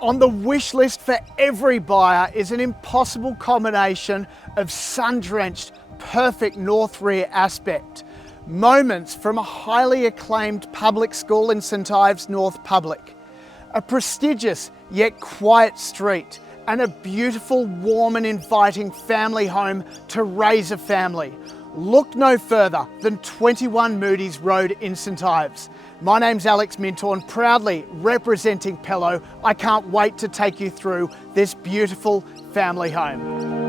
On the wish list for every buyer is an impossible combination of sun-drenched, perfect north rear aspect, moments from a highly acclaimed public school in St Ives North Public, a prestigious yet quiet street, and a beautiful, warm and inviting family home to raise a family. Look no further than 21 Mudies Road in St Ives. My name's Alex Mintorn, proudly representing Pello. I can't wait to take you through this beautiful family home.